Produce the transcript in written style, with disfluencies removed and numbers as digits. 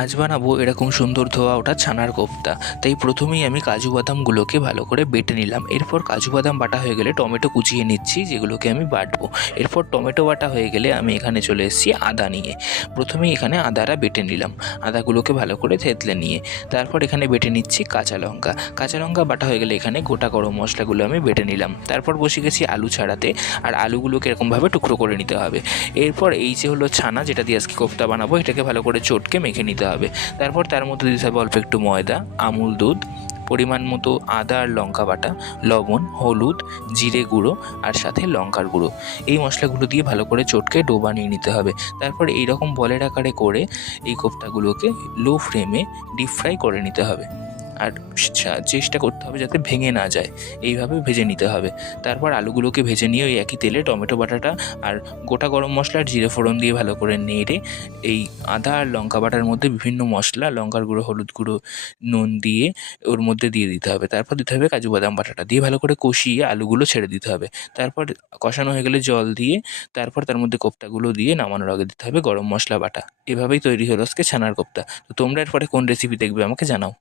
আজ বানাবো এরকম সুন্দর ধোয়া ওঠা ছানার কোফতা। তাই প্রথমেই আমি কাজু বাদামগুলোকে ভালো করে বেটে নিলাম। এরপর কাজু বাদাম বাটা হয়ে গেলে টমেটো কুচিয়ে নিচ্ছি, যেগুলোকে আমি বাটবো। এরপর টমেটো বাটা হয়ে গেলে আমি এখানে চলে এসেছি আদা নিয়ে। প্রথমেই এখানে আদাটা বেটে নিলাম, আদাগুলোকে ভালো করে থেতলে নিয়ে। তারপর এখানে বেটে নিচ্ছি কাঁচা লঙ্কা। কাঁচা লঙ্কা বাটা হয়ে গেলে এখানে গোটা গরম মশলাগুলো আমি বেটে নিলাম। তারপর বসে গেছি আলু ছাড়াতে, আর আলুগুলোকে এরকমভাবে টুকরো করে নিতে হবে। এরপর এই যে হলো ছানা, যেটা দিয়ে আজকে কোফতা বানাবো, এটাকে ভালো করে চটকে মেখে নিতে হবে। তারপর তার মধ্যে দিতে হবে অল্প একটু ময়দা, আমুল দুধ, পরিমাণ মতো আদা আর লঙ্কা বাটা, লবণ, হলুদ, জিরে গুঁড়ো আর সাথে লঙ্কার গুঁড়ো। এই মশলাগুলো দিয়ে ভালো করে চটকে ডো বানিয়ে নিতে হবে। তারপর এইরকম বলের আকারে করে এই কোফতাগুলোকে লো ফ্লেমে ডিপ ফ্রাই করে নিতে হবে। আর চেষ্টা করতে হবে যাতে ভেঙে না যায়, এইভাবে ভেজে নিতে হবে। তারপর আলুগুলোকে ভেজে নিয়ে ওই একই তেলে টমেটো বাটাটা আর গোটা গরম মশলা আর জিরে ফোড়ন দিয়ে ভালো করে নেড়ে এই আদা আর লঙ্কা বাটার মধ্যে বিভিন্ন মশলা, লঙ্কার গুঁড়ো, হলুদ গুঁড়ো, নুন দিয়ে ওর মধ্যে দিয়ে দিতে হবে। তারপর দিতে হবে কাজু বাদাম বাটাটা দিয়ে ভালো করে কষিয়ে আলুগুলো ছেড়ে দিতে হবে। তারপর কষানো হয়ে গেলে জল দিয়ে, তারপর তার মধ্যে কোফতাগুলো দিয়ে নামানোর আগে দিতে হবে গরম মশলা বাটা। এভাবেই তৈরি হলো আজকে ছানার কোফতা। তো তোমরা এরপরে কোন রেসিপি দেখবে আমাকে জানাও।